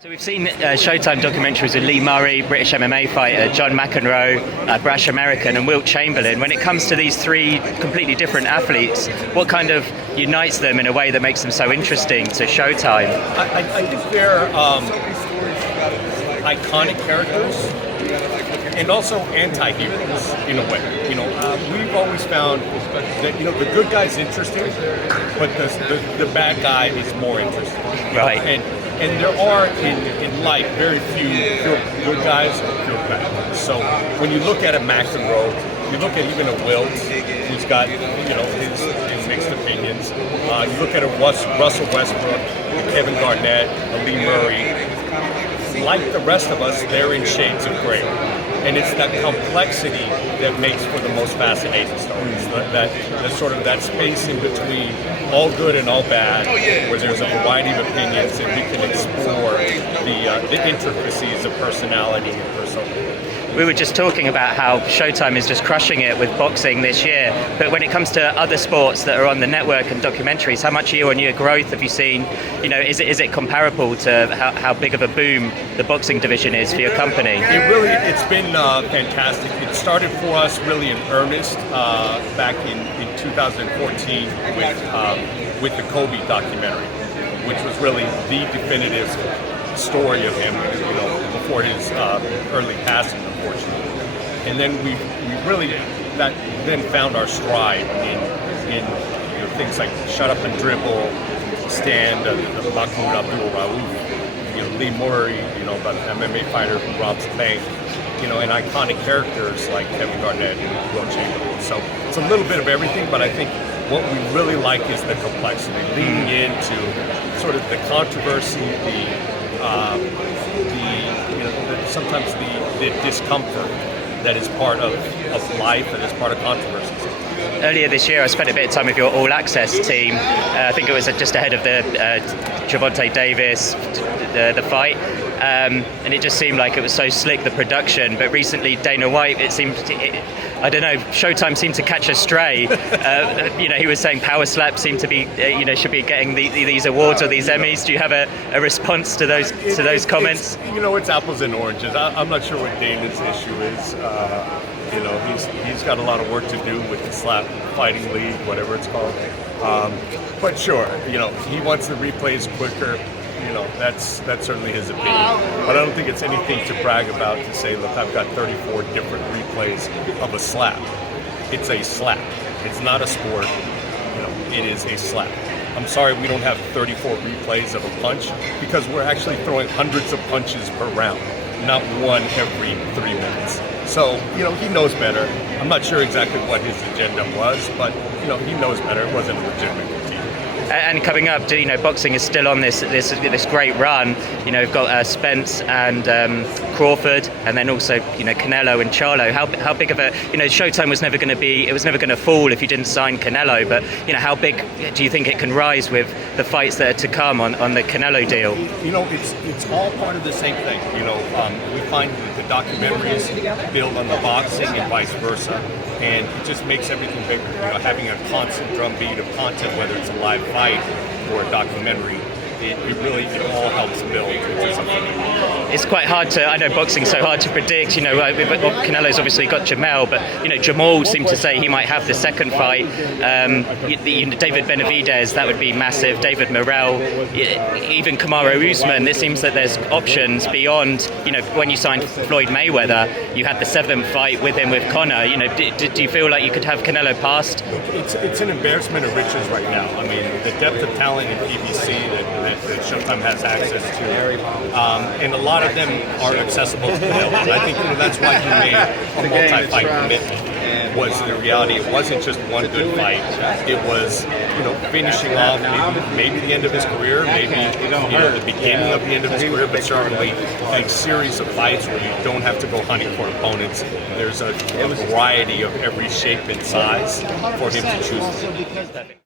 So we've seen Showtime documentaries with Lee Murray, British MMA fighter, John McEnroe, brash American, and Wilt Chamberlain. When it comes to these three completely different athletes, what kind of unites them in a way that makes them so interesting to Showtime? I think they're iconic characters and also anti-heroes in a way. We've always found that the good guy's interesting, but the bad guy is more interesting. Right. And there are in life very few good guys or pure bad guys. So when you look at a McEnroe, you look at even a Wilt, who's got his mixed opinions. You look at a Russell Westbrook, a Kevin Garnett, a Lee Murray. Like the rest of us, they're in shades of gray. And it's that complexity that makes for the most fascinating stories. That sort of that space in between all good and all bad, where there's a variety of opinions and we can explore the intricacies of personality and persona. We were just talking about how Showtime is just crushing it with boxing this year, but when it comes to other sports that are on the network and documentaries, how much year-on-year growth have you seen? Is it comparable to how big of a boom the boxing division is for your company? It's been fantastic. It started for us really in earnest back in 2014 with the Kobe documentary, which was really the definitive story of him, before his early passing, unfortunately. And then we really then found our stride in things like Shut Up and Dribble, Stand, the Mahmoud Abdul Rauf, Lee Murray, about an MMA fighter who robs a bank, and iconic characters like Kevin Garnett and Wilt Chamberlain. So it's a little bit of everything, but I think what we really like is the complexity, leading into sort of the controversy, sometimes the discomfort that is part of life and is part of controversy. Earlier this year, I spent a bit of time with your All Access team. I think it was just ahead of the Gervonta Davis, the fight. And it just seemed like it was so slick, the production. But recently, Dana White, I don't know, Showtime seemed to catch a stray. He was saying Power Slap seemed to be, should be getting these awards or these Emmys. Do you have a response to those comments? It's apples and oranges. I'm not sure what Dana's issue is. He's got a lot of work to do with the slap fighting league, whatever it's called. But sure, he wants the replays quicker. That's certainly his opinion. But I don't think it's anything to brag about to say, look, I've got 34 different replays of a slap. It's a slap. It's not a sport. It is a slap. I'm sorry we don't have 34 replays of a punch because we're actually throwing hundreds of punches per round, not one every 3 minutes. So, he knows better. I'm not sure exactly what his agenda was, but, he knows better. It wasn't legitimate. And coming up, boxing is still on this great run. We've got Spence and Crawford, and then also Canelo and Charlo. How big of a Showtime was never going to fall if you didn't sign Canelo. But how big do you think it can rise with the fights that are to come on the Canelo deal? It's all part of the same thing. We find that the documentaries build on the boxing and vice versa, and it just makes everything bigger. Having a constant drumbeat of content, whether it's a live fight or a documentary, it all helps build. It's quite hard to, I know boxing's so hard to predict, Canelo's obviously got Jamel, but Jamal seemed to say he might have the second fight. David Benavidez, that would be massive. David Morrell, even Kamaru Usman. It seems that there's options beyond, when you signed Floyd Mayweather, you had the 7th fight with him with Conor. Do you feel like you could have Canelo past? It's an embarrassment of riches right now. I mean, the depth of talent in PBC that Showtime has access to, and a lot of them are accessible to Canelo. I think that's why he made a multi-fight commitment. Was the reality? It wasn't just one good fight. It was finishing off maybe the end of his career, maybe the beginning of the end of his career, but certainly a series of fights where you don't have to go hunting for opponents. There's a variety of every shape and size for him to choose.